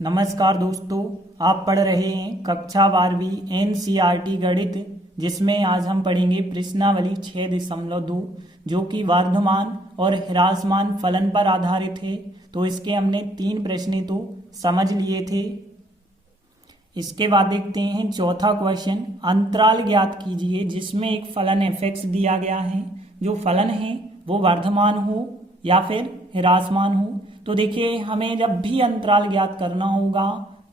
नमस्कार दोस्तों, आप पढ़ रहे हैं कक्षा 12वीं एनसीईआरटी गणित, जिसमें आज हम पढ़ेंगे प्रश्नावली 6.2 जो कि वर्धमान और ह्रासमान फलन पर आधारित है। तो इसके हमने 3 प्रश्न तो समझ लिए थे। इसके बाद देखते हैं चौथा क्वेश्चन, अंतराल ज्ञात कीजिए जिसमें एक फलन f(x) दिया गया है, जो फलन है वो वर्धमान हो या फिर ह्रासमान हो। तो देखिए, हमें जब भी अंतराल ज्ञात करना होगा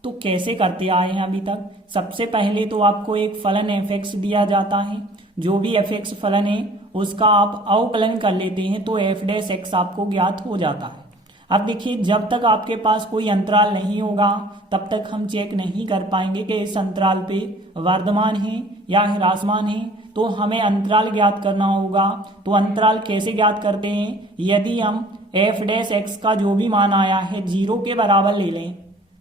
तो कैसे करते आए हैं अभी तक। सबसे पहले तो आपको एक फलन f(x) दिया जाता है, जो भी f(x) फलन है उसका आप अवकलन कर लेते हैं तो f'(x) आपको ज्ञात हो जाता है। अब देखिए, जब तक आपके पास कोई अंतराल नहीं होगा तब तक हम चेक नहीं कर पाएंगे कि इस अंतराल पे वर्धमान है या ह्रासमान है। तो हमें अंतराल ज्ञात करना होगा। तो अंतराल कैसे ज्ञात करते हैं, यदि हम f'(x) का जो भी मान आया है 0 के बराबर ले लें,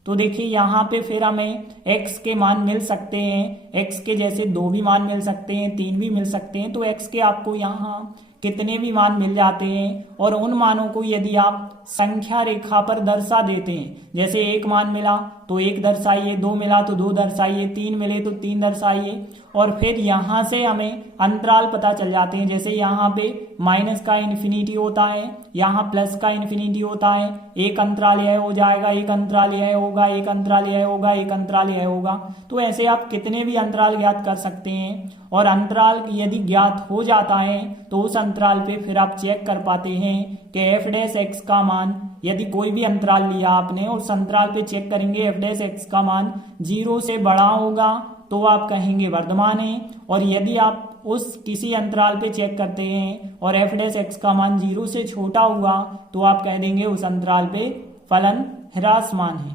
तो देखिए यहाँ पे फिर हमें x के मान मिल सकते हैं। x के जैसे 2 भी मान मिल सकते हैं, 3 भी मिल सकते हैं। तो x के आपको यहाँ कितने भी मान मिल जाते हैं, और उन मानों को यदि आप संख्या रेखा पर दर्शा देते हैं, जैसे 1 मान मिला तो 1 दर्शाइए, 2 मिला तो 2 दर्शाइए, 3 मिले तो 3 दर्शाइए, और फिर यहाँ से हमें अंतराल पता चल जाते हैं। जैसे यहाँ पे माइनस का इन्फिनिटी होता है, यहाँ प्लस का इन्फिनिटी होता है। एक अंतराल यह हो जाएगा, एक अंतराल यह होगा, एक अंतराल यह होगा, एक अंतराल यह होगा। तो ऐसे आप कितने भी अंतराल ज्ञात कर सकते हैं, और अंतराल यदि ज्ञात हो जाता है तो उस अंतराल पे फिर आप चेक कर पाते हैं कि f'(x) का मान, यदि कोई भी अंतराल लिया आपने उस अंतराल पे चेक करेंगे f'(x) का मान 0 से बड़ा होगा तो आप कहेंगे वर्धमान है, और यदि आप उस किसी अंतराल पे चेक करते हैं और f'(x) का मान 0 से छोटा हुआ तो आप कह देंगे उस अंतराल पे फलन ह्रासमान है।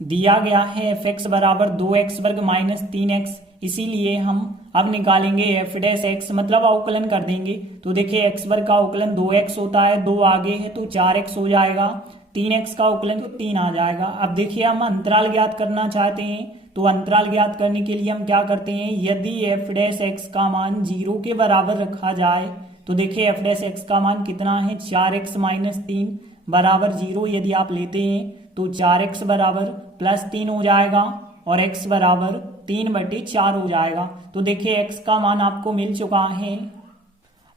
दिया गया है f(x) बराबर 2x² - 3x, इसीलिए हम अब निकालेंगे f'(x), मतलब अवकलन कर देंगे। तो देखिए, x² का अवकलन 2x होता है, 2 आगे है तो 4x हो जाएगा, 3x का अवकलन तो 3 आ जाएगा। अब देखिए, हम अंतराल ज्ञात करना चाहते हैं, तो अंतराल ज्ञात करने के लिए हम क्या करते हैं, यदि f'(x) का मान 0 के बराबर रखा जाए, तो देखिए f'(x) का मान कितना है, 4x - 3 बराबर 0 यदि आप लेते हैं तो 4x बराबर +3 हो जाएगा, और x बराबर 3/4 हो जाएगा। तो देखिए x का मान आपको मिल चुका है।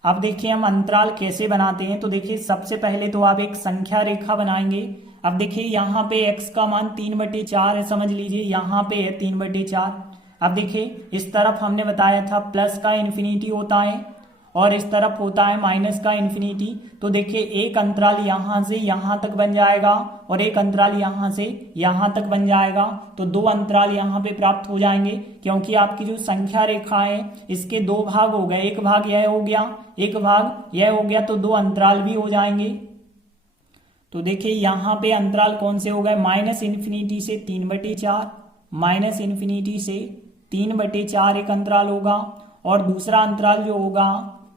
अब देखिए हम अंतराल कैसे बनाते हैं। तो देखिए, सबसे पहले तो आप एक संख्या रेखा बनाएंगे। अब देखिए, यहाँ पे x का मान 3/4 है, समझ लीजिए यहाँ पे है 3/4। अब देखिए, इस तरफ हमने बताया था प्लस का इन्फिनिटी होता है और इस तरफ होता है माइनस का इन्फिनिटी। तो देखिए, एक अंतराल यहाँ से यहाँ तक बन जाएगा और एक अंतराल यहाँ से यहाँ तक बन जाएगा। तो 2 अंतराल यहाँ पे प्राप्त हो जाएंगे, क्योंकि आपकी जो संख्या रेखा है इसके 2 भाग हो गए, एक भाग यह हो गया, एक भाग यह हो गया, तो 2 अंतराल भी हो जाएंगे। तो देखिए, यहाँ पे अंतराल कौन से हो गए, -∞ से 3/4, -∞ से 3/4 एक अंतराल होगा, और दूसरा अंतराल जो होगा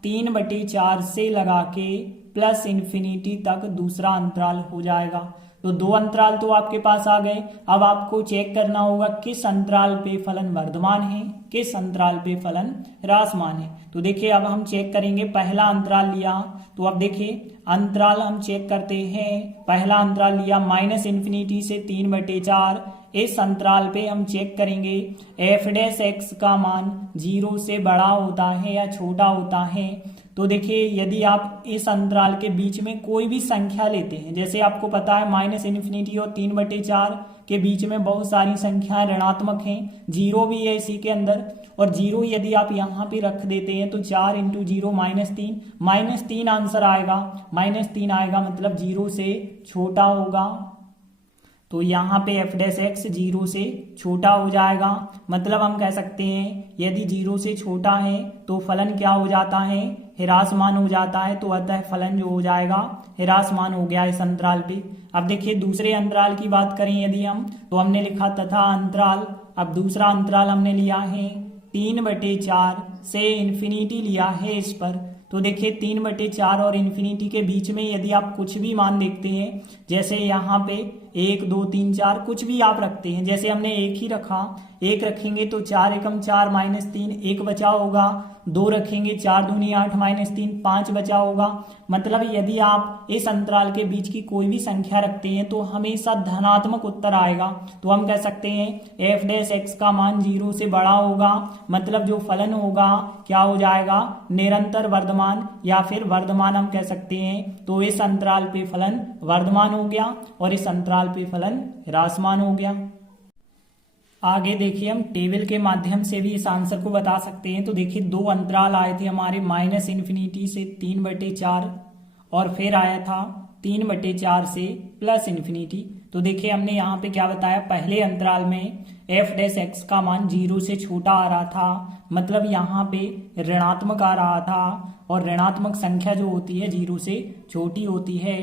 3/4 से लगा के +∞ तक दूसरा अंतराल हो जाएगा। तो 2 अंतराल तो आपके पास आ गए। अब आपको चेक करना होगा किस अंतराल पे फलन वर्धमान है, किस अंतराल पे फलन ह्रासमान है। तो देखिए, अब हम चेक करेंगे। पहला अंतराल लिया, तो अब देखिए अंतराल हम चेक करते हैं। पहला अंतराल लिया -∞ से 3/4, इस अंतराल पे हम चेक करेंगे f'(x) का मान 0 से बड़ा होता है या छोटा होता है। तो देखिए, यदि आप इस अंतराल के बीच में कोई भी संख्या लेते हैं, जैसे आपको पता है -∞ और 3/4 के बीच में बहुत सारी संख्याएं ऋणात्मक हैं, 0 भी है इसी के अंदर, और 0 यदि आप यहाँ पे रख देते हैं तो 4 × 0 -3 आंसर आएगा, -3 आएगा, मतलब 0 से छोटा होगा। तो यहाँ पे f'(x) 0 से छोटा हो जाएगा, मतलब हम कह सकते हैं यदि 0 से छोटा है तो फलन क्या हो जाता है, ह्रासमान हो जाता है। तो अतः फलन जो हो जाएगा ह्रासमान हो गया इस अंतराल पे। अब देखिए, दूसरे अंतराल की बात करें यदि हम, तो हमने लिखा तथा अंतराल। अब दूसरा अंतराल हमने लिया है 3/4 से इन्फिनिटी लिया है इस पर। तो देखिए, 3/4 और इन्फिनिटी के बीच में यदि आप कुछ भी मान देखते हैं, जैसे यहाँ पे 1 2 3 4 कुछ भी आप रखते हैं, जैसे हमने 1 ही रखा, एक रखेंगे तो 4 एकम 4 माइनस 3 एक बचा होगा, 2 रखेंगे 4 दूनी 8 माइनस 3 5 बचा होगा। मतलब यदि आप इस अंतराल के बीच की कोई भी संख्या रखते हैं तो हमेशा धनात्मक उत्तर आएगा। तो हम कह सकते हैं एफ डैश एक्स का मान 0 से बड़ा होगा, मतलब जो फलन होगा क्या हो जाएगा, निरंतर वर्धमान या फिर वर्धमान हम कह सकते हैं। तो इस अंतराल पे फलन वर्धमान हो गया और इस अंतराल पे फलन ह्रासमान हो गया। आगे देखिए हम टेबल के माध्यम से भी इस आंसर को बता सकते हैं। तो देखिए दो अंतराल आए थे हमारे -इन्फिनिटी से 3/4 और फिर आया था 3/4 से +इन्फिनिटी। तो देखिए हमने यहाँ पे क्या बताया, पहले अंतराल में एफ डैश एक्स का मान 0 से छोटा आ रहा था, मतलब यहाँ पे ऋणात्मक आ रहा था और ऋणात्मक संख्या जो होती है 0 से छोटी होती है।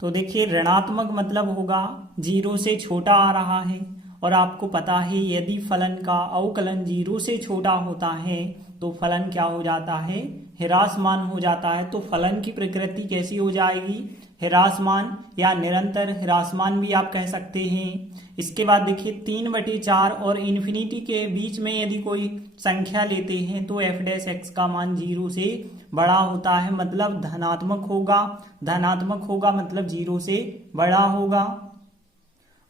तो देखिए ऋणात्मक मतलब होगा 0 से छोटा आ रहा है और आपको पता है यदि फलन का अवकलन 0 से छोटा होता है तो फलन क्या हो जाता है, ह्रासमान हो जाता है। तो फलन की प्रकृति कैसी हो जाएगी, ह्रासमान या निरंतर ह्रासमान भी आप कह सकते हैं। इसके बाद देखिए 3/4 और इन्फिनिटी के बीच में यदि कोई संख्या लेते हैं तो एफ डैश एक्स का मान 0 से बड़ा होता है, मतलब धनात्मक होगा। धनात्मक होगा मतलब 0 से बड़ा होगा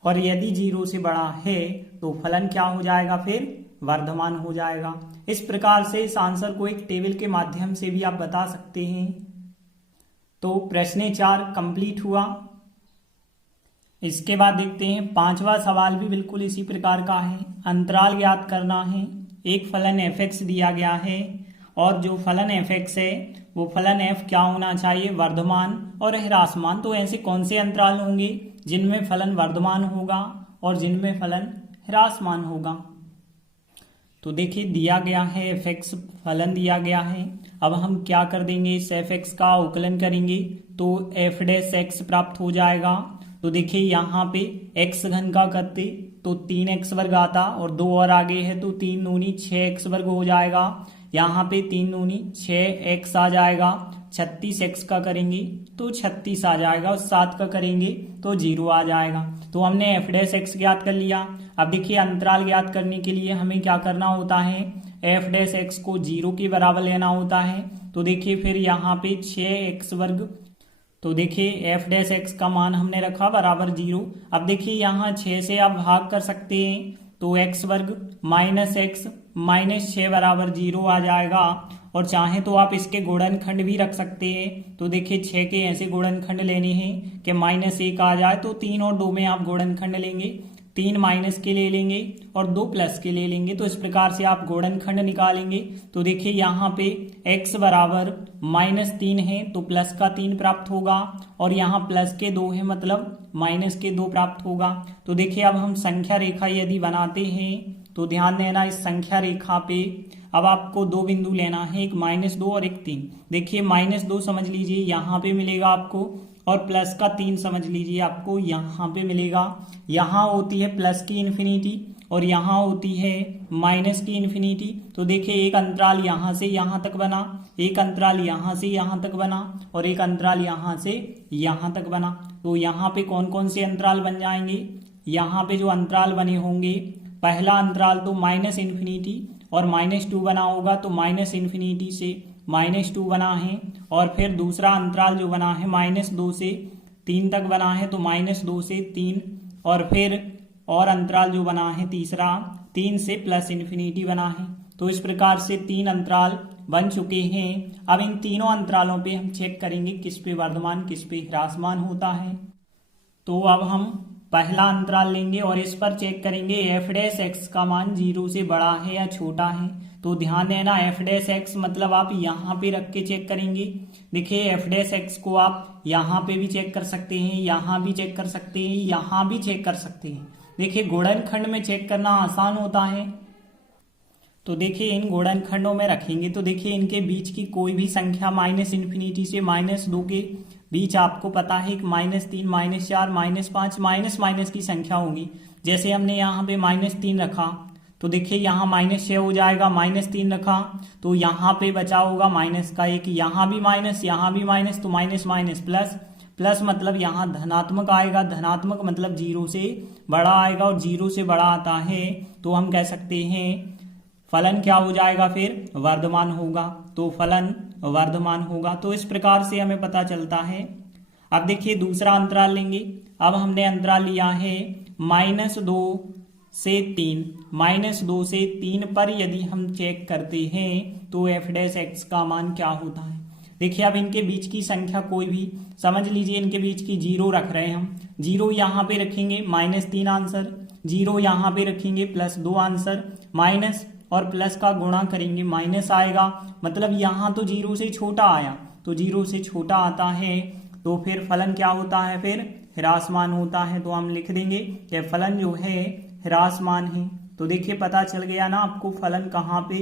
और यदि 0 से बड़ा है तो फलन क्या हो जाएगा, फिर वर्धमान हो जाएगा। इस प्रकार से इस आंसर को एक टेबल के माध्यम से भी आप बता सकते हैं। तो प्रश्न 4 कंप्लीट हुआ। इसके बाद देखते हैं 5वां सवाल भी बिल्कुल इसी प्रकार का है। अंतराल ज्ञात करना है, एक फलन एफ एक्स दिया गया है और जो फलन एफ एक्स है वो फलन एफ क्या होना चाहिए, वर्धमान और ह्रासमान। तो ऐसे कौन से अंतराल होंगे जिनमें फलन वर्धमान होगा और जिनमें फलन ह्रासमान होगा। तो देखिए दिया गया है एफ एक्स फलन दिया गया है। अब हम क्या कर देंगे, इस एफ एक्स का अवकलन करेंगे तो एफ डैश एक्स प्राप्त हो जाएगा। तो देखिए यहाँ पे एक्स घन का करते तो 3x वर्ग आता और 2 और आगे है तो 3 दूनी 6x वर्ग हो जाएगा। यहाँ पे 3 दूनी 6x आ जाएगा। 36x का करेंगे तो 36 आ जाएगा और 7 का करेंगे तो 0 आ जाएगा। तो हमने एफ डैश एक्स ज्ञात कर लिया। अब देखिए अंतराल ज्ञात करने के लिए हमें क्या करना होता है, एफ डैश एक्स को 0 के बराबर लेना होता है। तो देखिए फिर यहाँ पे 6x वर्ग, तो देखिए एफ डैश एक्स का मान हमने रखा बराबर 0। अब देखिए यहाँ 6 से आप भाग कर सकते हैं तो x वर्ग -x -6 बराबर 0 आ जाएगा। और चाहे तो आप इसके गुणनखंड भी रख सकते हैं। तो देखिए 6 के ऐसे गुणनखंड लेने हैं कि -1 आ जाए तो 3 और 2 में आप गुणनखंड लेंगे, 3 माइनस के ले लेंगे और 2 प्लस के ले लेंगे। तो इस प्रकार से आप गुणनखंड निकालेंगे। तो देखिए यहाँ पे x बराबर -3 है तो प्लस का 3 प्राप्त होगा और यहाँ प्लस के 2 है मतलब माइनस के 2 प्राप्त होगा। तो देखिए अब हम संख्या रेखा यदि बनाते हैं तो ध्यान देना इस संख्या रेखा पे अब आपको 2 बिंदु लेना है, एक -2 और एक 3। देखिए -2 समझ लीजिए यहाँ पे मिलेगा आपको और प्लस का 3 समझ लीजिए आपको यहाँ पे मिलेगा। यहाँ होती है प्लस की इन्फिनिटी और यहाँ होती है माइनस की इन्फिनिटी। तो देखिए एक अंतराल यहाँ से यहाँ तक बना, एक अंतराल यहाँ से यहाँ तक बना और एक अंतराल यहाँ से यहाँ तक बना। तो यहाँ पे कौन कौन से अंतराल बन जाएंगे, यहाँ पे जो अंतराल बने होंगे, पहला अंतराल तो -इन्फिनिटी और -2 बना होगा तो -इन्फिनिटी से -2 बना है। और फिर दूसरा अंतराल जो बना है -2 से 3 तक बना है तो -2 से 3। और फिर और अंतराल जो बना है तीसरा 3 से +इन्फिनिटी बना है। तो इस प्रकार से 3 अंतराल बन चुके हैं। अब इन तीनों अंतरालों पे हम चेक करेंगे किस पे वर्धमान किस पे ह्रासमान होता है। तो अब हम पहला अंतराल लेंगे और इस पर चेक करेंगे एफ डैश एक्स का मान 0 से बड़ा है या छोटा है। तो ध्यान देना एफ डैश एक्स मतलब आप यहाँ पे रख के चेक करेंगे। देखिए एफ डैश एक्स को आप यहाँ पे भी चेक कर सकते हैं, यहाँ भी चेक कर सकते हैं, यहाँ भी चेक कर सकते हैं। देखिए गुणनखंड में चेक करना आसान होता है। तो देखिए इन गुणनखंडों में रखेंगे तो देखिए इनके बीच की कोई भी संख्या -इन्फिनिटी से -2 के बीच आपको पता है कि -3 -4 -5 माइनस की संख्या होगी। जैसे हमने यहाँ पे -3 रखा तो देखिए यहाँ -6 हो जाएगा, -3 रखा तो यहाँ पे बचा होगा माइनस का 1, यहाँ भी माइनस, यहाँ भी माइनस, तो माइनस माइनस प्लस, प्लस मतलब यहाँ धनात्मक आएगा, धनात्मक मतलब जीरो से बड़ा आएगा और जीरो से बड़ा आता है तो हम कह सकते हैं फलन क्या हो जाएगा, फिर वर्धमान होगा। तो फलन वर्धमान होगा। तो इस प्रकार से हमें पता चलता है। अब देखिए दूसरा अंतराल लेंगे। अब हमने अंतराल लिया है -2 से 3, -2 से 3 पर यदि हम चेक करते हैं तो f डैश x का मान क्या होता है। देखिए अब इनके बीच की संख्या कोई भी समझ लीजिए, इनके बीच की जीरो रख रहे हैं हम, जीरो यहाँ पे रखेंगे -3 आंसर, जीरो यहाँ पे रखेंगे +2 आंसर, माइनस और प्लस का गुणा करेंगे माइनस आएगा, मतलब यहाँ तो जीरो से छोटा आया, तो जीरो से छोटा आता है तो फिर फलन क्या होता है, फिर ह्रासमान होता है। तो हम लिख देंगे कि फलन जो है ह्रासमान है। तो देखिए पता चल गया ना आपको फलन कहाँ पे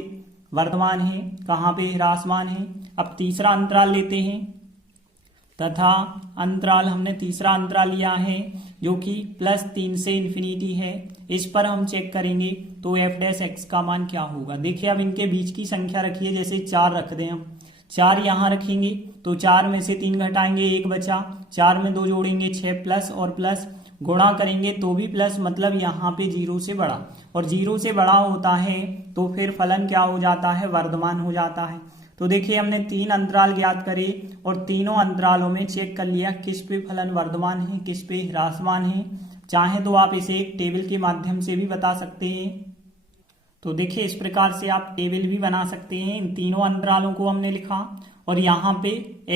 वर्धमान है, कहाँ पे ह्रासमान है। अब तीसरा अंतराल लेते हैं तथा अंतराल हमने तीसरा अंतराल लिया है जो कि +3 से इन्फिनिटी है। इस पर हम चेक करेंगे तो f डैश x का मान क्या होगा। देखिए अब इनके बीच की संख्या रखिए, जैसे 4 रख दें हम, 4 यहाँ रखेंगे तो 4 में से 3 घटाएंगे 1 बचा, 4 में 2 जोड़ेंगे 6 प्लस और प्लस गुणा करेंगे तो भी प्लस, मतलब यहाँ पे जीरो से बड़ा, और जीरो से बड़ा होता है तो फिर फलन क्या हो जाता है, वर्धमान हो जाता है। तो देखिए हमने 3 अंतराल ज्ञात करे और तीनों अंतरालों में चेक कर लिया किस पे फलन वर्धमान है, किस पे ह्रासमान है। चाहे तो आप इसे एक टेबल के माध्यम से भी बता सकते हैं। तो देखिए इस प्रकार से आप टेबल भी बना सकते हैं। इन तीनों अंतरालों को हमने लिखा और यहाँ पे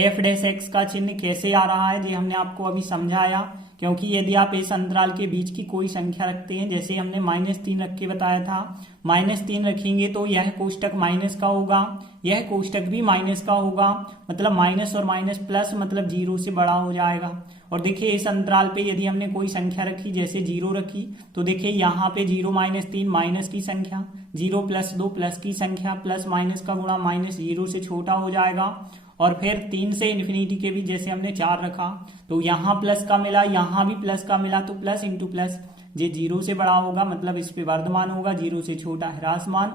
f डैश x का चिन्ह कैसे आ रहा है ये हमने आपको अभी समझाया, क्योंकि यदि आप इस अंतराल के बीच की कोई संख्या रखते हैं, जैसे हमने -3 रख के बताया था, -3 रखेंगे तो यह कोष्टक माइनस का होगा, यह कोष्टक भी माइनस का होगा, मतलब माइनस और माइनस प्लस, मतलब जीरो से बड़ा हो जाएगा। और देखिए इस अंतराल पे यदि हमने कोई संख्या रखी, जैसे 0 रखी, तो देखिए यहाँ पे 0 -3 माइनस की संख्या, 0 + 2 प्लस की संख्या, प्लस माइनस का गुणा माइनस, जीरो से छोटा हो जाएगा। और फिर 3 से इन्फिनिटी के भी जैसे हमने 4 रखा तो यहाँ प्लस का मिला, यहाँ भी प्लस का मिला, तो प्लस इंटू प्लस ये जीरो से बड़ा होगा, मतलब इस पे वर्धमान होगा, जीरो से छोटा ह्रासमान,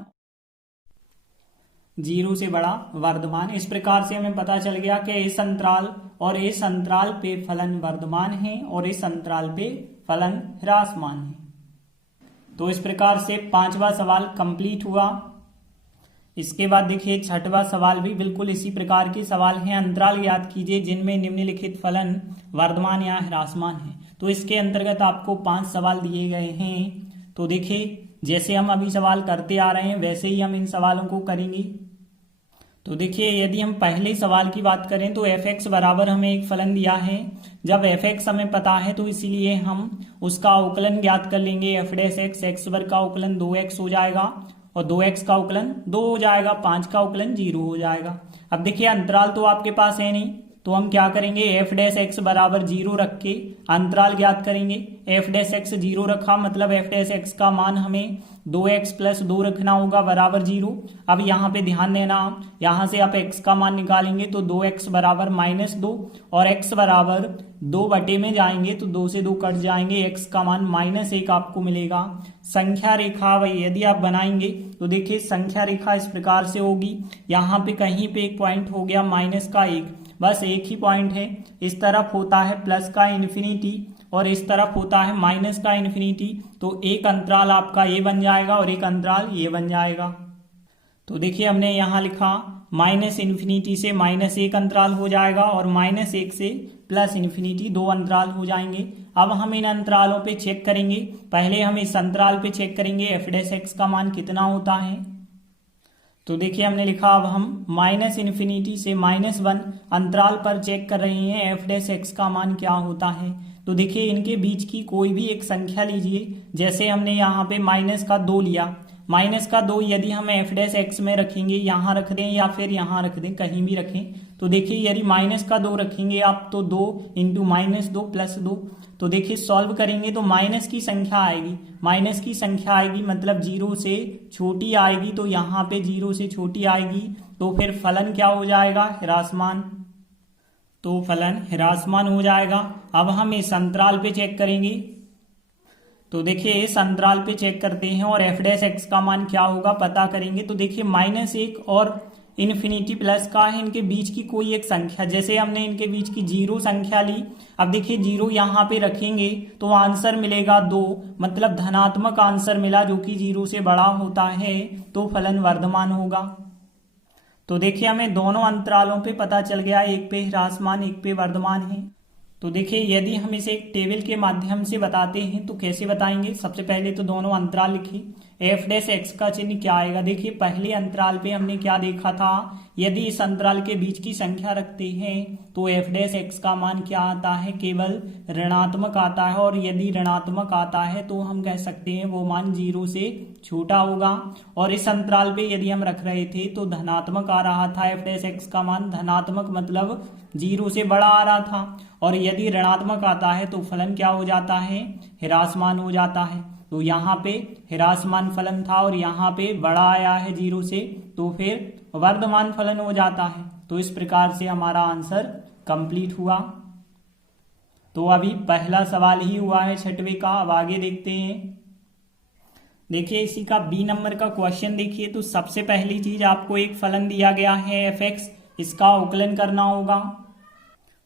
जीरो से बड़ा वर्धमान। इस प्रकार से हमें पता चल गया कि इस अंतराल और इस अंतराल पे फलन वर्धमान है और इस अंतराल पे फलन ह्रासमान है। तो इस प्रकार से 5वां सवाल कंप्लीट हुआ। इसके बाद देखिए 6वां सवाल भी बिल्कुल इसी प्रकार के सवाल हैं। अंतराल याद कीजिए जिनमें निम्नलिखित फलन वर्धमान या ह्रासमान है। तो इसके अंतर्गत आपको 5 सवाल दिए गए हैं। तो देखिए जैसे हम अभी सवाल करते आ रहे हैं वैसे ही हम इन सवालों को करेंगे। तो देखिए यदि हम पहले सवाल की बात करें तो f(x) बराबर हमें एक फलन दिया है। जब f(x) हमें पता है तो इसीलिए हम उसका अवकलन ज्ञात कर लेंगे। f डैश x, x वर्ग का अवकलन 2x हो जाएगा और 2x का अवकलन 2 हो जाएगा, 5 का अवकलन 0 हो जाएगा। अब देखिए अंतराल तो आपके पास है नहीं, तो हम क्या करेंगे, f डैश x बराबर 0 रख के अंतराल ज्ञात करेंगे। f डैश x 0 रखा, मतलब f डैश x का मान हमें 2x + 2 रखना होगा बराबर 0। अब यहाँ पे ध्यान देना, यहाँ से आप x का मान निकालेंगे तो 2x बराबर -2 और x बराबर 2 बटे में जाएंगे तो 2 से 2 कट जाएंगे, x का मान -1 आपको मिलेगा। संख्या रेखा वही यदि आप बनाएंगे तो देखिए संख्या रेखा इस प्रकार से होगी। यहाँ पे कहीं पे एक पॉइंट हो गया -1, बस एक ही पॉइंट है। इस तरफ होता है प्लस का इन्फिनिटी और इस तरफ होता है माइनस का इन्फिनिटी। तो एक अंतराल आपका ये बन जाएगा और एक अंतराल ये बन जाएगा। तो देखिए हमने यहाँ लिखा -∞ से -1 अंतराल हो जाएगा और -1 से +∞ 2 अंतराल हो जाएंगे। अब हम इन अंतरालों पे चेक करेंगे। पहले हम इस अंतराल पे चेक करेंगे f डैश x का मान कितना होता है। तो देखिए हमने लिखा अब हम -∞ से -1 अंतराल पर चेक कर रहे हैं f डैश x का मान क्या होता है। तो देखिए इनके बीच की कोई भी एक संख्या लीजिए, जैसे हमने यहाँ पे -2 लिया, -2 यदि हम f डैश x में रखेंगे, यहाँ रख दें या फिर यहाँ रख दें, कहीं भी रखें। तो देखिए यदि -2 रखेंगे आप तो 2 × -2 + 2, तो देखिए सॉल्व करेंगे तो माइनस की संख्या आएगी, माइनस की संख्या आएगी मतलब 0 से छोटी आएगी, तो यहाँ पे 0 से छोटी आएगी तो फिर फलन क्या हो जाएगा, ह्रासमान। तो फलन ह्रासमान हो जाएगा। अब हम इस अंतराल पे चेक करेंगे। तो देखिए इस अंतराल पे चेक करते हैं और f डैश x का मान क्या होगा पता करेंगे। तो देखिए -1 और इन्फिनिटी प्लस का है इनके बीच की कोई एक संख्या, जैसे हमने इनके बीच की 0 संख्या ली। अब देखिए 0 यहाँ पे रखेंगे तो आंसर मिलेगा 2, मतलब धनात्मक आंसर मिला जो कि 0 से बड़ा होता है, तो फलन वर्धमान होगा। तो देखिए हमें दोनों अंतरालों पे पता चल गया, एक पे ह्रासमान एक पे वर्धमान है। तो देखिए यदि हम इसे एक टेबल के माध्यम से बताते हैं तो कैसे बताएंगे। सबसे पहले तो दोनों अंतराल लिखिए, एफ डैश एक्स का चिन्ह क्या आएगा। देखिए पहले अंतराल पे हमने क्या देखा था, यदि इस अंतराल के बीच की संख्या रखते हैं तो एफ डैश एक्स का मान क्या आता है, केवल ऋणात्मक आता है। और यदि ऋणात्मक आता है तो हम कह सकते हैं वो मान 0 से छोटा होगा। और इस अंतराल पे यदि हम रख रहे थे तो धनात्मक आ रहा था, एफ डैश एक्स का मान धनात्मक मतलब 0 से बड़ा आ रहा था। और यदि ऋणात्मक आता है तो फलन क्या हो जाता है, ह्रासमान हो जाता है। तो यहाँ पे ह्रासमान फलन था और यहाँ पे बड़ा आया है 0 से, तो फिर वर्धमान फलन हो जाता है। तो इस प्रकार से हमारा आंसर कंप्लीट हुआ। तो अभी पहला सवाल ही हुआ है 6वें का। अब आगे देखते हैं। देखिए इसी का बी नंबर का क्वेश्चन देखिए। तो सबसे पहली चीज आपको एक फलन दिया गया है एफ एक्स, इसका अवकलन करना होगा।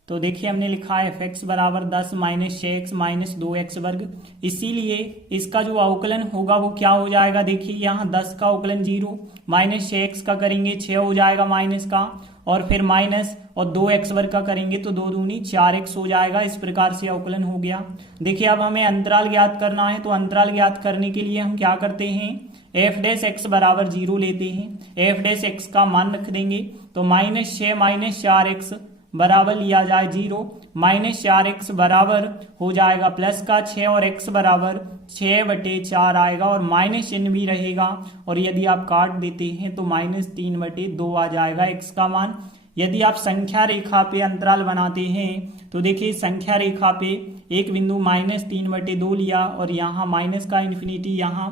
तो देखिए हमने लिखा है एफ एक्स बराबर 10 माइनस 6x माइनस 2x वर्ग। इसीलिए इसका जो अवकलन होगा वो क्या हो जाएगा, देखिए यहाँ 10 का अवकलन 0, माइनस 6x का करेंगे 6 हो जाएगा माइनस का, और फिर माइनस और 2x वर्ग का करेंगे तो 2 दूनी 4x हो जाएगा। इस प्रकार से अवकलन हो गया। देखिए अब हमें अंतराल ज्ञात करना है, तो अंतराल ज्ञात करने के लिए हम क्या करते हैं, एफ डैश एक्स बराबर 0 लेते हैं। एफ डैश एक्स का मान रख देंगे, तो माइनस 6 माइनस 4x बराबर लिया जाए 0, माइनस 4x बराबर हो जाएगा प्लस का 6 और x बराबर 6/4 आएगा और माइनस चिन्ह भी रहेगा। और यदि आप काट देते हैं तो माइनस 3/2 आ जाएगा x का मान। यदि आप संख्या रेखा पे अंतराल बनाते हैं तो देखिए संख्या रेखा पे एक बिंदु माइनस 3/2 लिया और यहाँ माइनस का इन्फिनिटी, यहाँ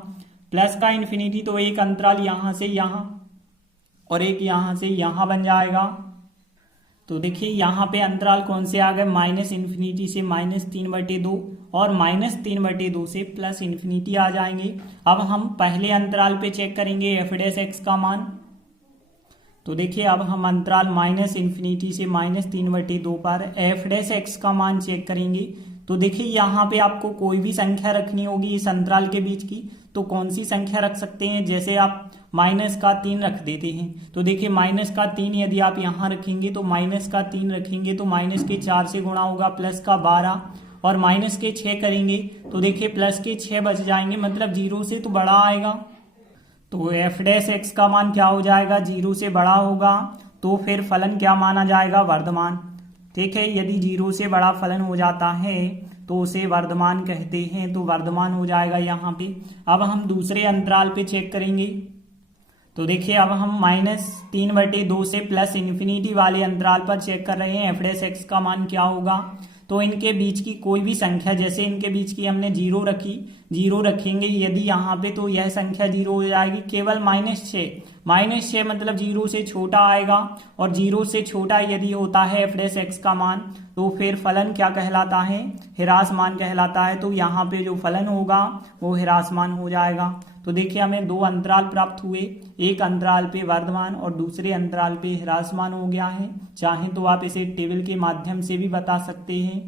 प्लस का इन्फिनिटी, तो एक अंतराल यहाँ से यहाँ और एक यहाँ से यहाँ बन जाएगा। तो देखिए यहाँ पे अंतराल कौन से आ गए, माइनस इन्फिनिटी से माइनस 3/2 और माइनस 3/2 से प्लस इन्फिनिटी आ जाएंगे। अब हम पहले अंतराल पे चेक करेंगे एफ डैश एक्स का मान। तो देखिए अब हम अंतराल माइनस इन्फिनिटी से माइनस 3/2 पर एफ डैश एक्स का मान चेक करेंगे। तो देखिए यहाँ पे आपको कोई भी संख्या रखनी होगी इस अंतराल के बीच की, तो कौन सी संख्या रख सकते हैं, जैसे आप माइनस का 3 रख देते हैं। तो देखिए माइनस का 3 यदि आप यहाँ रखेंगे तो माइनस का 3 रखेंगे तो माइनस के 4 से गुणा होगा, प्लस का 12 और माइनस के 6 करेंगे तो देखिए प्लस के 6 बच जाएंगे, मतलब 0 से तो बड़ा आएगा। तो एफ डैश एक्स का मान क्या हो जाएगा, 0 से बड़ा होगा। तो फिर फलन क्या माना जाएगा, वर्धमान। ठीक है, यदि 0 से बड़ा फलन हो जाता है तो उसे वर्धमान कहते हैं, तो वर्धमान हो जाएगा यहाँ पे। अब हम दूसरे अंतराल पे चेक करेंगे। तो देखिए अब हम माइनस 3/2 से प्लस इन्फिनिटी वाले अंतराल पर चेक कर रहे हैं एफ डैश एक्स का मान क्या होगा। तो इनके बीच की कोई भी संख्या, जैसे इनके बीच की हमने 0 रखी, 0 रखेंगे यदि यहाँ पे तो यह संख्या 0 हो जाएगी। केवल माइनस 6 मतलब 0 से छोटा आएगा और 0 से छोटा यदि होता है एफ डैश एक्स का मान तो फिर फलन क्या कहलाता है, ह्रासमान कहलाता है। तो यहाँ पे जो फलन होगा वो ह्रासमान हो जाएगा। तो देखिए हमें 2 अंतराल प्राप्त हुए, एक अंतराल पे वर्धमान और दूसरे अंतराल पे ह्रासमान हो गया है। चाहे तो आप इसे टेबल के माध्यम से भी बता सकते हैं।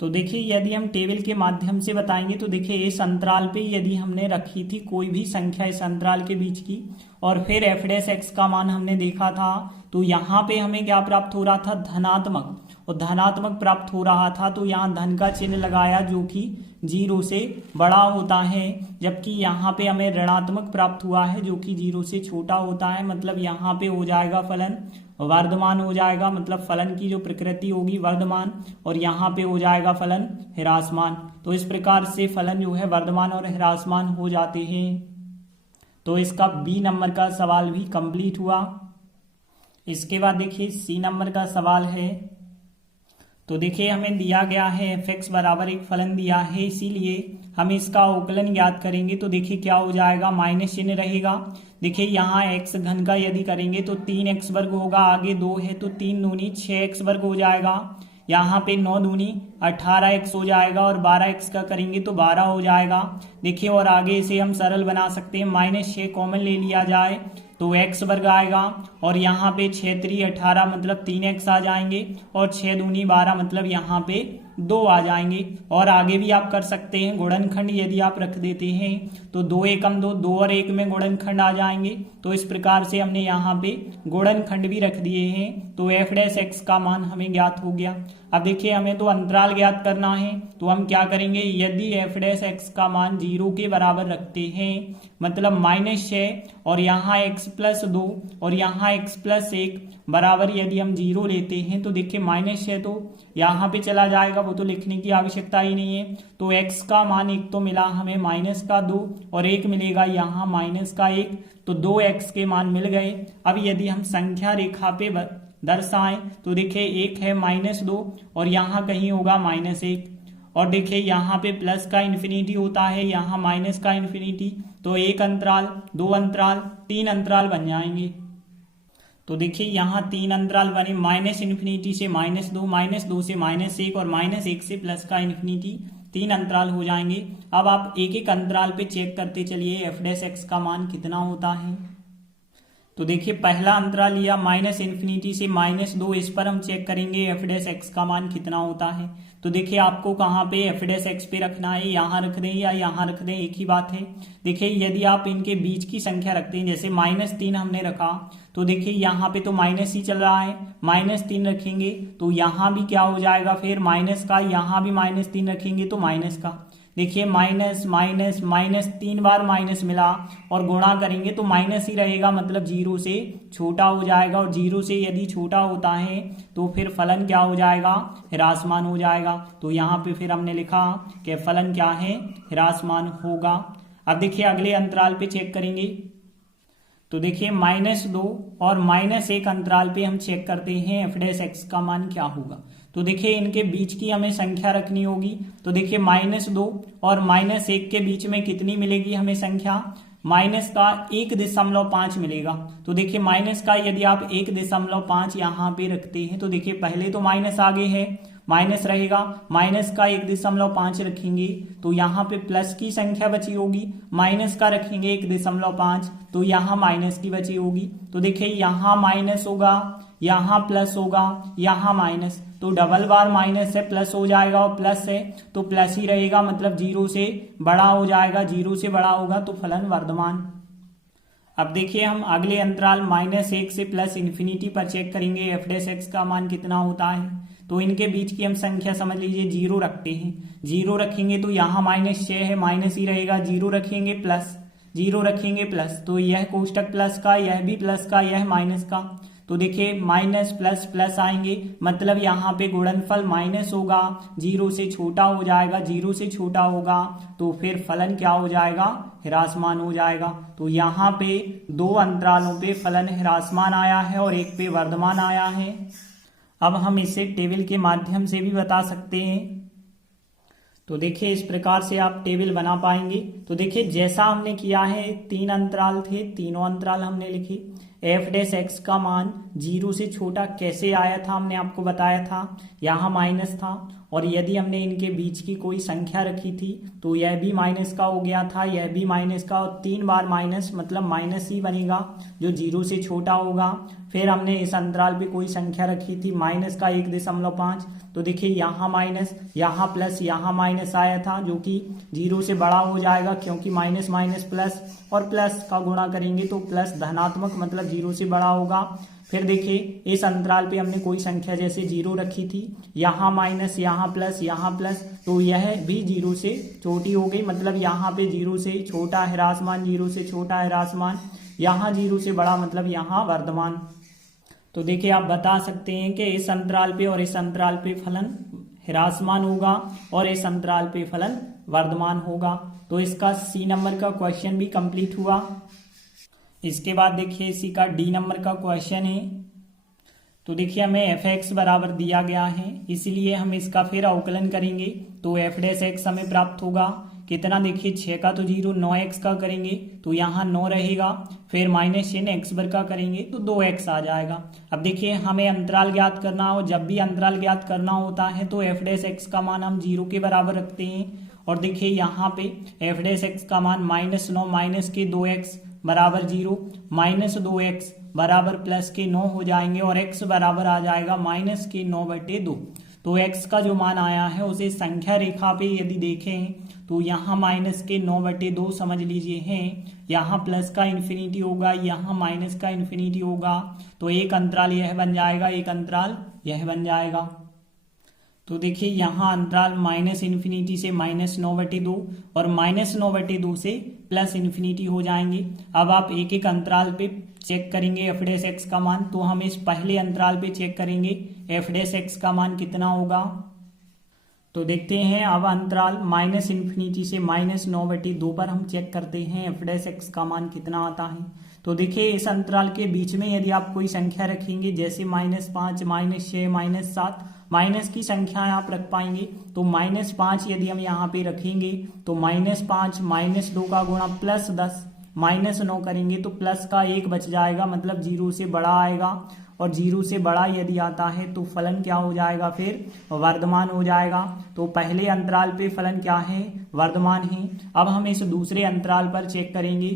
तो देखिए यदि हम टेबल के माध्यम से बताएंगे तो देखिए इस अंतराल पे यदि हमने रखी थी कोई भी संख्या इस अंतराल के बीच की और फिर एफ डैश एक्स का मान हमने देखा था, तो यहाँ पे हमें क्या प्राप्त हो रहा था, धनात्मक, और धनात्मक प्राप्त हो रहा था। तो यहाँ धन का चिन्ह लगाया जो कि 0 से बड़ा होता है, जबकि यहाँ पे हमें ऋणात्मक प्राप्त हुआ है जो कि 0 से छोटा होता है। मतलब यहाँ पे हो जाएगा फलन वर्धमान हो जाएगा, मतलब फलन की जो प्रकृति होगी वर्धमान, और यहाँ पे हो जाएगा फलन ह्रासमान। तो इस प्रकार से फलन जो है वर्धमान और ह्रासमान हो जाते हैं। तो इसका बी नंबर का सवाल भी कंप्लीट हुआ। इसके बाद देखिए सी नंबर का सवाल है। तो देखिए हमें दिया गया है एफ एक्स बराबर एक फलन दिया है, इसीलिए हम इसका अवकलन ज्ञात करेंगे। तो देखिए क्या हो जाएगा, माइनस चिन्ह रहेगा। देखिए यहाँ एक्स घन का यदि करेंगे तो 3x वर्ग होगा, आगे 2 है तो 3 दूनी 6x वर्ग हो जाएगा। यहाँ पे 9 दूनी 18x हो जाएगा और 12x का करेंगे तो 12 हो जाएगा। देखिए और आगे इसे हम सरल बना सकते हैं, -6 कॉमन ले लिया जाए तो x वर्ग आएगा और यहाँ पे 6 3 18 मतलब 3x आ जाएंगे और 6 दूनी 12 मतलब यहाँ पे 2 आ जाएंगे। और आगे भी आप कर सकते हैं गुणनखंड, यदि आप रख देते हैं तो 2 एकम 2, 2 और 1 में गुणनखंड आ जाएंगे। तो इस प्रकार से हमने यहाँ पे गुणनखंड भी रख दिए हैं, तो f' का मान हमें ज्ञात हो गया। अब देखिए हमें तो अंतराल ज्ञात करना है, तो हम क्या करेंगे, यदि f' का मान 0 के बराबर रखते हैं मतलब -6 और यहाँ x+2 और यहाँ x+1 बराबर यदि हम 0 लेते हैं तो देखिए -6 तो यहाँ पे चला जाएगा, वो तो लिखने की आवश्यकता ही नहीं है। तो x का मान एक तो मिला हमें -2 और एक मिलेगा यहाँ -1, तो 2x के मान मिल गए। अब यदि हम संख्या रेखा पे दर्शाएं तो देखिए एक है -2 और यहाँ कहीं होगा -1 और देखिए यहाँ पे प्लस का इन्फिनिटी होता है, यहाँ माइनस का इन्फिनिटी, तो एक अंतराल, 2 अंतराल, 3 अंतराल बन जाएंगे। तो देखिए यहाँ 3 अंतराल बने, -∞ से -2, -2 से -1 और -1 से प्लस का इन्फिनिटी, 3 अंतराल हो जाएंगे। अब आप एक एक अंतराल पे चेक करते चलिए f' का मान कितना होता है। तो देखिए पहला अंतराल लिया -∞ से -2, इस पर हम चेक करेंगे f' का मान कितना होता है। तो देखिए आपको कहाँ पे f' पे रखना है, यहाँ रख दें या यहाँ रख दें, एक ही बात है। देखिए यदि आप इनके बीच की संख्या रखते हैं, जैसे -3 हमने रखा तो देखिए यहाँ पे तो माइनस ही चल रहा है, -3 रखेंगे तो यहाँ भी क्या हो जाएगा फिर माइनस का, यहाँ भी -3 रखेंगे तो माइनस का। देखिए माइनस माइनस माइनस 3 बार माइनस मिला और गुणा करेंगे तो माइनस ही रहेगा, मतलब 0 से छोटा हो जाएगा और 0 से यदि छोटा होता है तो फिर फलन क्या हो जाएगा, ह्रासमान हो जाएगा। तो यहाँ पे फिर हमने लिखा कि फलन क्या है, ह्रासमान होगा। अब देखिए अगले अंतराल पे चेक करेंगे तो देखिए -2 और -1 अंतराल पे हम चेक करते हैं f' का मान क्या होगा। तो देखिए इनके बीच की हमें संख्या रखनी होगी, तो देखिए -2 और -1 के बीच में कितनी मिलेगी हमें संख्या, माइनस का 1.5 मिलेगा। तो देखिए माइनस का यदि आप 1.5 यहाँ पे रखते हैं तो देखिए पहले तो माइनस आगे है, माइनस रहेगा, माइनस का 1.5 रखेंगे तो यहाँ पे प्लस की संख्या बची होगी, माइनस का रखेंगे 1.5 तो यहाँ माइनस की बची होगी। तो देखिए यहाँ माइनस होगा, यहाँ प्लस होगा, यहाँ माइनस, तो डबल बार माइनस है प्लस हो जाएगा और प्लस है तो प्लस ही रहेगा, मतलब 0 से बड़ा हो जाएगा, 0 से बड़ा होगा तो फलन वर्धमान। अब देखिए हम अगले अंतराल -1 से +∞ पर चेक करेंगे f' का मान कितना होता है। तो इनके बीच की हम संख्या समझ लीजिए 0 रखते हैं, 0 रखेंगे तो यहाँ -6 है, माइनस ही रहेगा, 0 रखेंगे प्लस, 0 रखेंगे प्लस, तो यह कोष्टक प्लस का, यह भी प्लस का, यह माइनस का। तो देखिए माइनस प्लस प्लस आएंगे, मतलब यहाँ पे गुणनफल माइनस होगा, 0 से छोटा हो जाएगा, 0 से छोटा होगा तो फिर फलन क्या हो जाएगा, ह्रासमान हो जाएगा। तो यहाँ पे 2 अंतरालों पे फलन ह्रासमान आया है और एक पे वर्धमान आया है। अब हम इसे टेबल के माध्यम से भी बता सकते हैं। तो देखिए इस प्रकार से आप टेबल बना पाएंगे। तो देखिए जैसा हमने किया है, 3 अंतराल थे, तीनों अंतराल हमने लिखे, f' का मान 0 से छोटा कैसे आया था हमने आपको बताया था, यहाँ माइनस था और यदि हमने इनके बीच की कोई संख्या रखी थी तो यह भी माइनस का हो गया था, यह भी माइनस का, और 3 बार माइनस मतलब माइनस ही बनेगा जो 0 से छोटा होगा। फिर हमने इस अंतराल पे कोई संख्या रखी थी माइनस का 1.5, तो देखिए यहाँ माइनस, यहाँ प्लस, यहाँ माइनस आया था जो कि 0 से बड़ा हो जाएगा, क्योंकि माइनस माइनस प्लस और प्लस का गुणा करेंगे तो प्लस धनात्मक मतलब 0 से बड़ा होगा। फिर देखिए इस अंतराल पे हमने कोई संख्या जैसे 0 रखी थी, यहाँ माइनस, यहाँ प्लस, तो यह भी 0 से छोटी हो गई, मतलब यहाँ पे 0 से छोटा ह्रासमान, 0 से छोटा ह्रासमान, यहाँ 0 से बड़ा मतलब यहाँ वर्धमान। तो देखिए आप बता सकते हैं कि इस अंतराल पे और इस अंतराल पे फलन ह्रासमान होगा और इस अंतराल पे फलन वर्धमान होगा। तो इसका C नंबर का क्वेश्चन भी कंप्लीट हुआ। इसके बाद देखिए इसी का D नंबर का क्वेश्चन है। तो देखिए हमें f(x) बराबर दिया गया है, इसलिए हम इसका फिर अवकलन करेंगे तो f' हमें प्राप्त होगा, कितना, देखिए 6 का तो 0, 9x का करेंगे तो यहाँ 9 रहेगा, फिर माइनस चिन्ह x वर्ग का करेंगे तो 2x आ जाएगा। अब देखिए हमें अंतराल ज्ञात करना हो, जब भी अंतराल ज्ञात करना होता है तो f डैश x का मान हम 0 के बराबर रखते हैं। और देखिए यहाँ पे f डैश x का मान -9 माइनस के 2x बराबर 0, -2x बराबर प्लस के 9 हो जाएंगे और x बराबर आ जाएगा माइनस के 9/2। तो x का जो मान आया है उसे संख्या रेखा पे यदि देखें तो यहाँ माइनस के 9/2 समझ लीजिए है, यहाँ प्लस का इन्फिनिटी होगा, यहाँ माइनस का इन्फिनिटी होगा, तो एक अंतराल यह बन जाएगा, एक अंतराल यह बन जाएगा। तो देखिए यहाँ अंतराल माइनस इन्फिनिटी से -9/2 और -9/2 से प्लस इन्फिनिटी हो जाएंगे। अब आप एक एक अंतराल पे चेक करेंगे f डैश x का मान, तो हम इस पहले अंतराल पे चेक करेंगे f डैश x का मान कितना होगा। तो देखते हैं अब अंतराल माइनस इन्फिनिटी से -9/2 पर हम चेक करते हैं f डैश x का मान कितना आता है। तो देखिए इस अंतराल के बीच में यदि आप कोई संख्या रखेंगे जैसे -5, -6, -7 माइनस की संख्या आप रख पाएंगे, तो -5 यदि हम यहाँ पे रखेंगे तो -5 -2 का गुणा +10 -9 करेंगे तो प्लस का 1 बच जाएगा, मतलब 0 से बड़ा आएगा, और 0 से बड़ा यदि आता है तो फलन क्या हो जाएगा, फिर वर्धमान हो जाएगा। तो पहले अंतराल पे फलन क्या है, वर्धमान है। अब हम इस दूसरे अंतराल पर चेक करेंगे।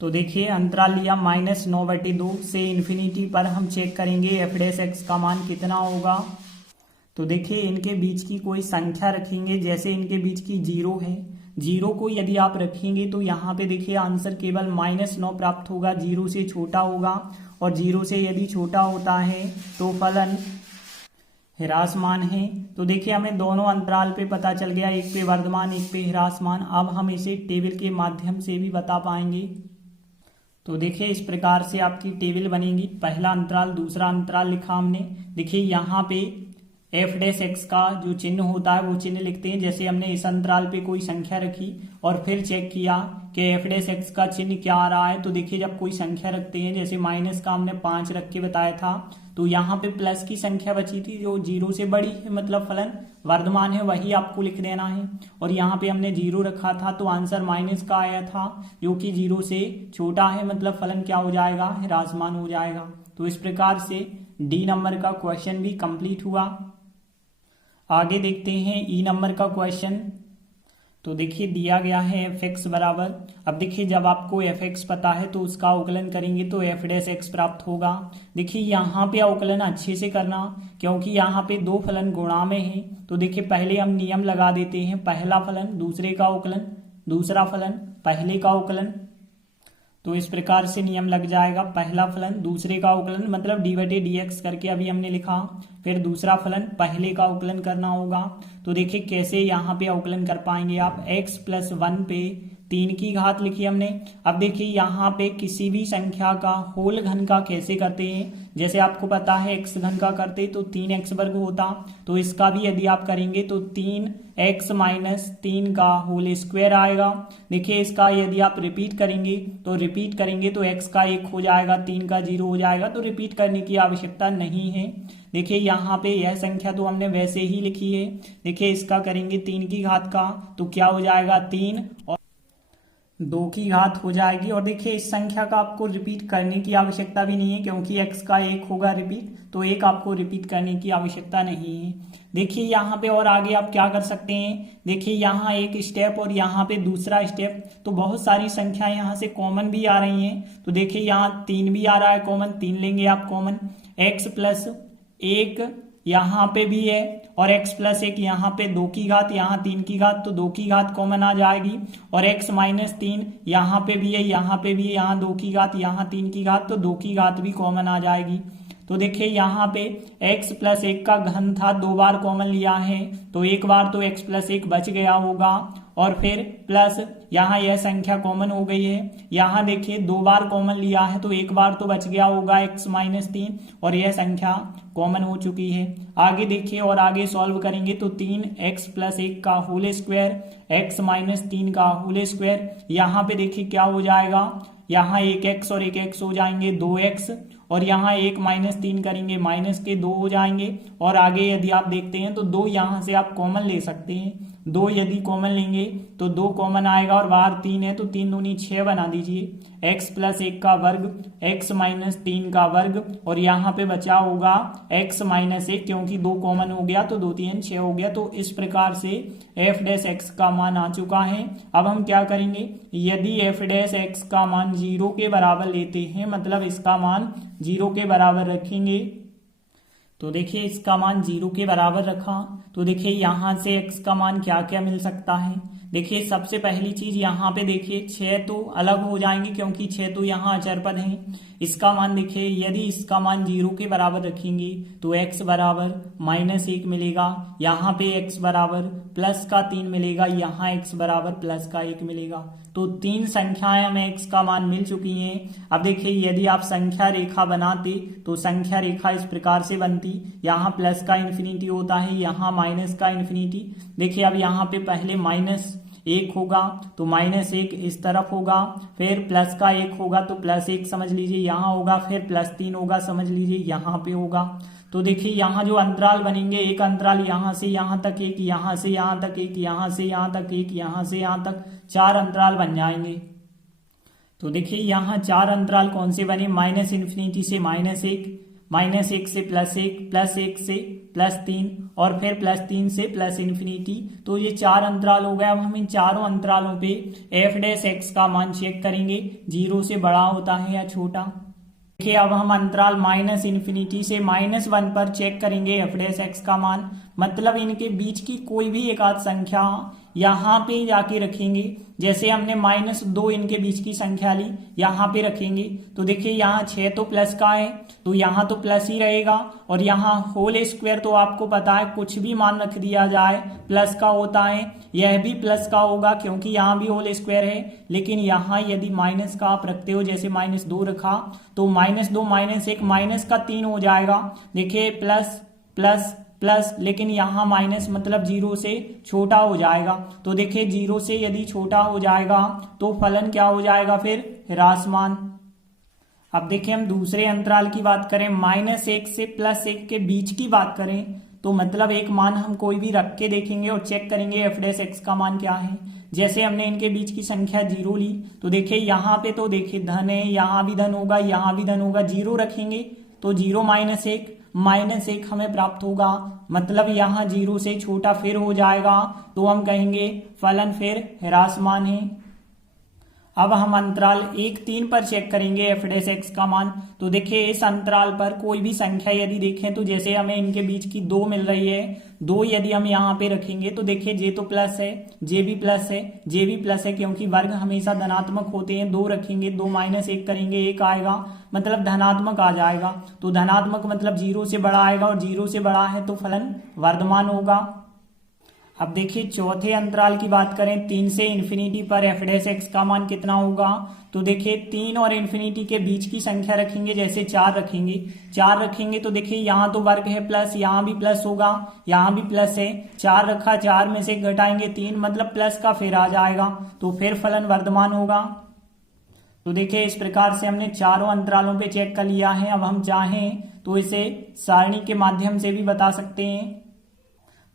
तो देखिए अंतराल लिया -9/2 से इन्फिनिटी पर हम चेक करेंगे f डैश x का मान कितना होगा। तो देखिए इनके बीच की कोई संख्या रखेंगे, जैसे इनके बीच की 0 है, 0 को यदि आप रखेंगे तो यहाँ पे देखिए आंसर केवल -9 प्राप्त होगा, 0 से छोटा होगा, और 0 से यदि छोटा होता है तो फलन ह्रासमान है। तो देखिए हमें दोनों अंतराल पे पता चल गया, एक पे वर्धमान एक पे ह्रासमान। अब हम इसे टेबल के माध्यम से भी बता पाएंगे। तो देखिए इस प्रकार से आपकी टेबल बनेगी, पहला अंतराल दूसरा अंतराल लिखा हमने। देखिए यहाँ पे f डैश x का जो चिन्ह होता है वो चिन्ह लिखते हैं, जैसे हमने इस अंतराल पे कोई संख्या रखी और फिर चेक किया कि f डैश x का चिन्ह क्या आ रहा है। तो देखिए जब कोई संख्या रखते हैं, जैसे माइनस का हमने 5 रख के बताया था, तो यहाँ पे प्लस की संख्या बची थी जो 0 से बड़ी है, मतलब फलन वर्धमान है, वही आपको लिख देना है। और यहाँ पे हमने 0 रखा था तो आंसर माइनस का आया था, जो कि 0 से छोटा है, मतलब फलन क्या हो जाएगा, ह्रासमान हो जाएगा। तो इस प्रकार से डी नंबर का क्वेश्चन भी कंप्लीट हुआ। आगे देखते हैं ई नंबर का क्वेश्चन। तो देखिए दिया गया है f(x) बराबर, अब देखिए जब आपको f(x) पता है तो उसका अवकलन करेंगे तो f डैश x प्राप्त होगा। देखिए यहाँ पे अवकलन अच्छे से करना, क्योंकि यहाँ पे दो फलन गुणा में है। तो देखिए पहले हम नियम लगा देते हैं, पहला फलन दूसरे का अवकलन, दूसरा फलन पहले का अवकलन। तो इस प्रकार से नियम लग जाएगा, पहला फलन दूसरे का अवकलन मतलब d/dx करके अभी हमने लिखा, फिर दूसरा फलन पहले का अवकलन करना होगा। तो देखिए कैसे यहाँ पे अवकलन कर पाएंगे आप, x + 1 पे 3 की घात लिखी हमने। अब देखिए यहाँ पे किसी भी संख्या का होल घन का कैसे करते हैं, जैसे आपको पता है x घन का करते तो 3x वर्ग होता, तो इसका भी यदि आप करेंगे तो 3x - 3 का होल स्क्वायर आएगा। देखिए इसका यदि आप रिपीट करेंगे तो x का 1 हो जाएगा, 3 का 0 हो जाएगा, तो रिपीट करने की आवश्यकता नहीं है। देखिए यहाँ पे यह संख्या तो हमने वैसे ही लिखी है। देखिए इसका करेंगे 3 की घात का तो क्या हो जाएगा, 3 और 2 की घात हो जाएगी। और देखिए इस संख्या का आपको रिपीट करने की आवश्यकता भी नहीं है, क्योंकि x का 1 होगा रिपीट, तो 1 आपको रिपीट करने की आवश्यकता नहीं है। देखिए यहाँ पे और आगे आप क्या कर सकते हैं, देखिए यहाँ एक स्टेप और यहाँ पे दूसरा स्टेप, तो बहुत सारी संख्याएं यहाँ से कॉमन भी आ रही हैं। तो देखिए यहाँ 3 भी आ रहा है कॉमन, 3 लेंगे आप कॉमन, x + 1 यहाँ पे भी है और x + 1 यहाँ पे 2 की घात, यहाँ 3 की घात, तो 2 की घात कॉमन आ जाएगी। और x - 3 यहाँ पे भी है, यहाँ पे भी है, यहाँ 2 की घात, यहाँ 3 की घात, तो 2 की घात भी कॉमन आ जाएगी। तो देखिए यहाँ पे x + 1 का घन था, 2 बार कॉमन लिया है, तो एक बार तो x + 1 बच गया होगा, और फिर प्लस यहाँ यह संख्या कॉमन हो गई है। यहाँ देखिए 2 बार कॉमन लिया है तो एक बार तो बच गया होगा x - 3, और यह संख्या कॉमन हो चुकी है। आगे देखिए और आगे सॉल्व करेंगे तो 3x + 1 का होल स्क्वायर, x - 3 का होल स्क्वायर, यहाँ पे देखिए क्या हो जाएगा, यहाँ एक x और एक x हो जाएंगे 2x, और यहाँ 1 - 3 करेंगे माइनस के 2 हो जाएंगे। और आगे यदि आप देखते हैं तो 2 यहाँ से आप कॉमन ले सकते हैं। 2 यदि कॉमन लेंगे तो 2 कॉमन आएगा और बाहर 3 है तो 3 दूनी 6 बना दीजिए। x + 1 का वर्ग, x - 3 का वर्ग, और यहाँ पे बचा होगा x - 1 क्योंकि 2 कॉमन हो गया तो 2 3 6 हो गया। तो इस प्रकार से f' का मान आ चुका है। अब हम क्या करेंगे, यदि f' का मान 0 के बराबर लेते हैं, मतलब इसका मान 0 के बराबर रखेंगे, तो देखिए इसका मान 0 के बराबर रखा तो देखिए यहाँ से x का मान क्या क्या मिल सकता है। देखिए सबसे पहली चीज यहाँ पे देखिए 6 तो अलग हो जाएंगे क्योंकि 6 तो यहाँ अचर पद है। इसका मान देखिए यदि इसका मान 0 के बराबर रखेंगे तो x बराबर -1 मिलेगा, यहाँ पे x बराबर +3 मिलेगा, यहाँ x बराबर +1 मिलेगा। तो 3 संख्याएं हमें x का मान मिल चुकी हैं। अब देखिए यदि आप संख्या रेखा बनाते तो संख्या रेखा इस प्रकार से बनती, यहाँ प्लस का इन्फिनिटी होता है, यहाँ माइनस का इन्फिनिटी। देखिए अब यहाँ पे पहले -1 होगा तो -1 इस तरफ होगा, फिर प्लस का 1 होगा तो +1 समझ लीजिए यहाँ होगा, फिर +3 होगा समझ लीजिए यहाँ पे होगा। तो देखिए यहाँ जो अंतराल बनेंगे, एक अंतराल यहाँ से यहाँ तक, एक यहाँ से यहाँ तक, एक यहाँ से यहाँ तक, एक यहाँ से यहाँ तक, 4 अंतराल बन जाएंगे। तो देखिए यहाँ 4 अंतराल कौन से बने, -∞ से -1, -1 से +1, +1 से +3 और फिर +3 से +∞। तो ये 4 अंतराल हो गए। अब हम इन चारों अंतरालों पे f' का मान चेक करेंगे, 0 से बड़ा होता है या छोटा। देखिए अब हम अंतराल -∞ से -1 पर चेक करेंगे f' का मान, मतलब इनके बीच की कोई भी एक आध संख्या यहाँ पे जाके रखेंगे। जैसे हमने -2 इनके बीच की संख्या ली, यहाँ पे रखेंगे तो देखिए यहाँ 6 तो प्लस का है तो यहाँ तो प्लस ही रहेगा, और यहाँ होल स्क्वायर तो आपको पता है कुछ भी मान रख दिया जाए प्लस का होता है, यह भी प्लस का होगा क्योंकि यहाँ भी होल स्क्वायर है। लेकिन यहाँ यदि माइनस का आप रखते हो, जैसे -2 रखा तो -2 -1 -3 हो जाएगा। देखिए प्लस प्लस प्लस, लेकिन यहाँ माइनस मतलब 0 से छोटा हो जाएगा। तो देखिए 0 से यदि छोटा हो जाएगा तो फलन क्या हो जाएगा, फिर ह्रासमान। अब देखिए हम दूसरे अंतराल की बात करें, -1 से +1 के बीच की बात करें तो मतलब एक मान हम कोई भी रख के देखेंगे और चेक करेंगे f' का मान क्या है। जैसे हमने इनके बीच की संख्या 0 ली तो देखिए यहाँ पे तो देखिए धन है, यहाँ भी धन होगा, यहाँ भी धन होगा, 0 रखेंगे तो 0 - 1 हमें प्राप्त होगा, मतलब यहाँ 0 से छोटा फिर हो जाएगा तो हम कहेंगे फलन फिर ह्रासमान है। अब हम अंतराल 1 3 पर चेक करेंगे f' का मान। तो देखिए इस अंतराल पर कोई भी संख्या यदि देखें तो जैसे हमें इनके बीच की 2 मिल रही है, 2 यदि हम यहाँ पे रखेंगे तो देखिए जे तो प्लस है, जे भी प्लस है, जे भी प्लस है, क्योंकि वर्ग हमेशा धनात्मक होते हैं। 2 रखेंगे, 2 - 1 करेंगे, 1 आएगा मतलब धनात्मक आ जाएगा। तो धनात्मक मतलब 0 से बड़ा आएगा और 0 से बड़ा है तो फलन वर्धमान होगा। अब देखिए चौथे अंतराल की बात करें, 3 से ∞ पर f' का मान कितना होगा। तो देखिए 3 और ∞ के बीच की संख्या रखेंगे, जैसे 4 रखेंगे तो देखिए यहाँ तो वर्ग है प्लस, यहाँ भी प्लस होगा, यहाँ भी प्लस है, 4 रखा, 4 में से घटाएंगे 3 मतलब प्लस का फिर आ जाएगा तो फिर फलन वर्धमान होगा। तो देखिए इस प्रकार से हमने चारों अंतरालों पे चेक कर लिया है। अब हम चाहें तो इसे सारणी के माध्यम से भी बता सकते हैं।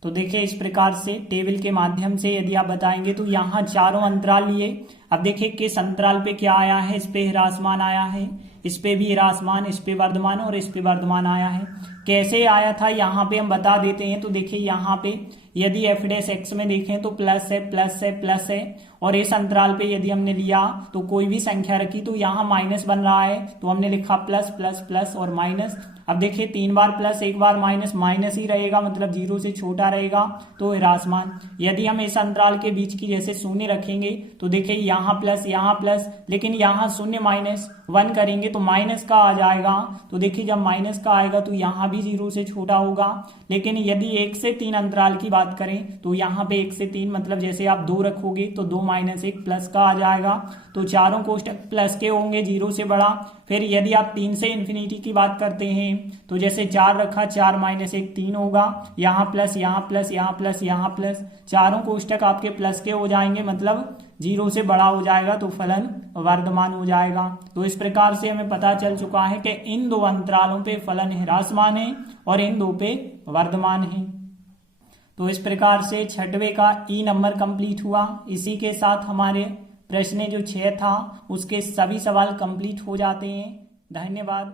तो देखिए इस प्रकार से टेबल के माध्यम से यदि आप बताएंगे तो यहाँ चारों अंतराल लिए। अब देखिए किस अंतराल पे क्या आया है, इस पे ह्रासमान आया है, इस पे भी ह्रासमान, इस पे वर्धमान और इस पे वर्धमान आया है। कैसे आया था यहाँ पे हम बता देते हैं। तो देखिए यहाँ पे यदि f' में देखें तो प्लस है प्लस है प्लस है, और इस अंतराल पे यदि हमने लिया तो कोई भी संख्या रखी तो यहाँ माइनस बन रहा है तो हमने लिखा प्लस प्लस प्लस और माइनस। अब देखिए 3 बार प्लस 1 बार माइनस, माइनस ही रहेगा मतलब 0 से छोटा रहेगा तो ह्रासमान। यदि हम इस अंतराल के बीच की जैसे शून्य रखेंगे तो देखिए यहाँ प्लस, लेकिन यहाँ शून्य -1 करेंगे तो माइनस का आ जाएगा। तो देखिए जब माइनस का आएगा तो यहाँ भी 0 से छोटा होगा। लेकिन यदि 1 से 3 अंतराल की बात बात करें तो यहाँ पे 1 से 3 मतलब जैसे आप 2 रखोगे तो 2 - 1 प्लस का आ जाएगा, तो चारों कोष्टक प्लस के होंगे 0 से बड़ा। फिर यदि आप 3 से इन्फिनिटी की बात करते हैं तो जैसे 4 रखा, 4 - 1 3 होगा, यहाँ प्लस यहाँ प्लस यहाँ प्लस यहाँ प्लस, चारों कोष्टक आपके प्लस के हो जाएंगे मतलब 0 से बड़ा हो जाएगा, तो फलन वर्धमान हो जाएगा। तो इस प्रकार से हमें पता चल चुका है कि इन दो अंतरालों पे फलन ह्रासमान है और इन दो पे वर्धमान है। तो इस प्रकार से छठवें का ई नंबर कंप्लीट हुआ। इसी के साथ हमारे प्रश्न जो 6 था उसके सभी सवाल कंप्लीट हो जाते हैं। धन्यवाद।